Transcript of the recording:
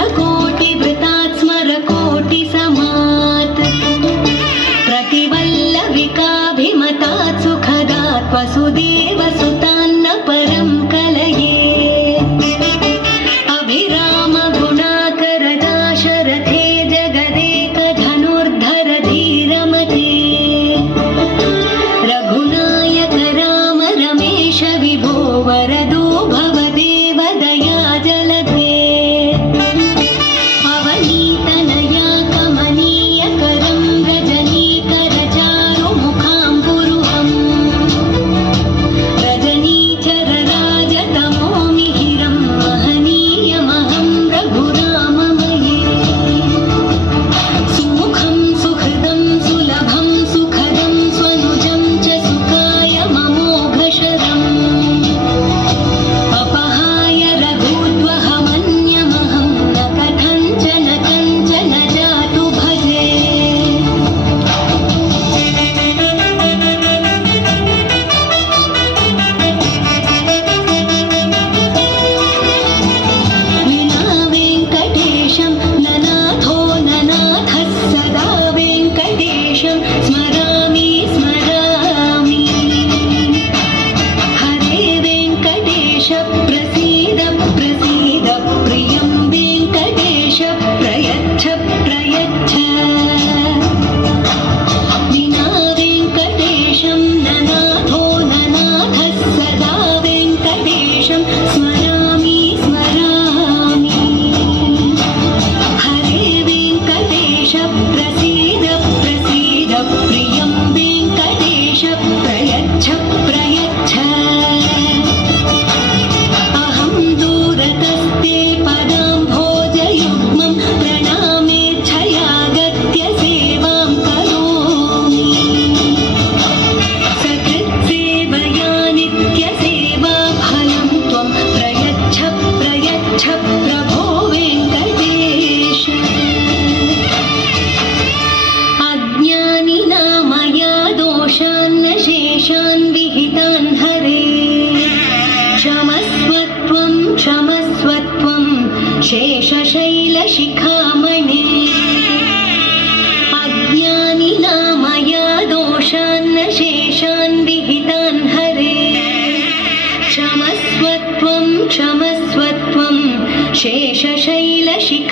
कलवेणुरवावशगोपवधूशतकोटिवृतात् स्मरकोटिसमात् प्रतिवल्लविकाभिमतात् सुखदात् वसुदेवसुतान्न परं कलये अभिरामगुणाकर दाशरथे जगदेकधनुर्धर धीरमते रघुनायक राम रमेश विभो वरदो भवदेव दया जलते अवनीतनया कमनीयकरं रजनीकर चारुमुखाम्बुरुहम् रजनीचर राजतमो मिहिरं महनीयमहं रघुराममये सुमुखं सुहृदं सुलभं सुखदं स्वनुजं च सुखाय ममोघशरम् अपहाय रघुद्वहमन्यमहं न कथञ्चन कञ्चन जातु भजे विना वेङ्कटेशं ननाथो ननाथः सदा वेङ्कटेशं स्मरामि स्मरामि हरे वेङ्कटेश प्रसीद प्रसीद प्रियं वेङ्कटेश प्रयच्छ प्रयच्छ विना वेङ्कटेशं ननाथो ननाथः सदा वेङ्कटेशं स्मरामि स्मरामि हरे वेङ्कटेश प्रसीद प्रसीद प्रियं वेङ्कटेश प्रयच्छ प्रयच्छ अहं दूरतस्ते पदाम्भोजयुग्मं प्रणामेच्छयागत्य सेवां करोमि सकृत्सेवया नित्यसेवा फलं त्वं प्रयच्छ प्रयच्छ प्रभो वेङ्कटेश अज्ञानिना मया दोषान्न शेषान् विहितान् हरे क्षमस्वत्वं क्षमस्वत्वं शेषशैलशिखामणे अज्ञानिना मया दोषान्न शेषान् विहितान् हरे क्षमस्वत्वं क्षमस्वत्वं शेषशैलशिखामणे